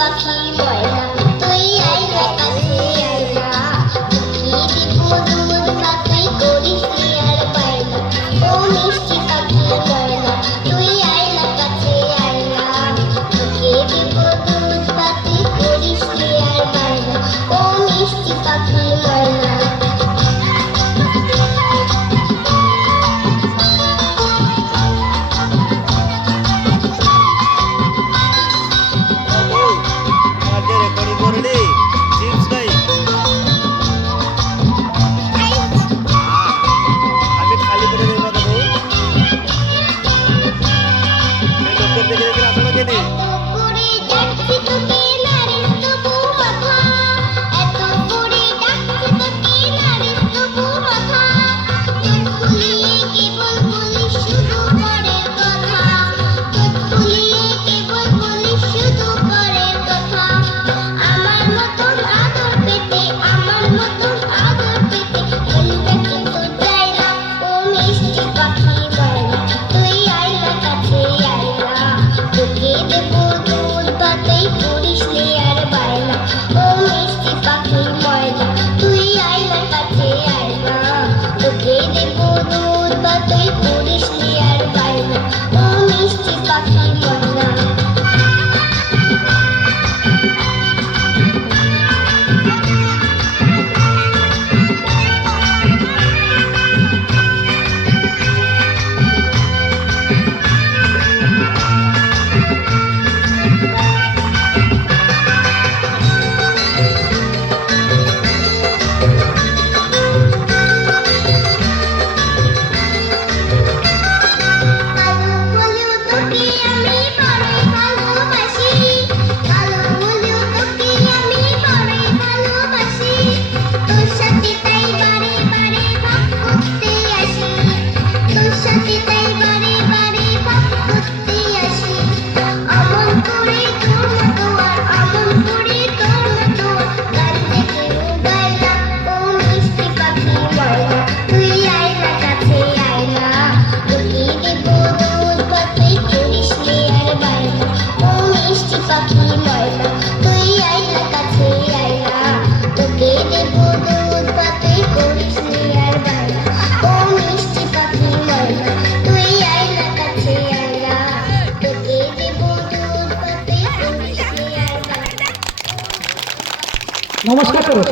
পাখি ময়না তুই আইলা কাছে আইলা কি দিব দুধ ভাত করিস আর পাইলা ও মিষ্টি পাখি ময়না তুই আইলা কাছে আইলা কি দিব দুধ ভাত করিস আর পাইলা ও মিষ্টি পাখি ময়না নমস্কার করো।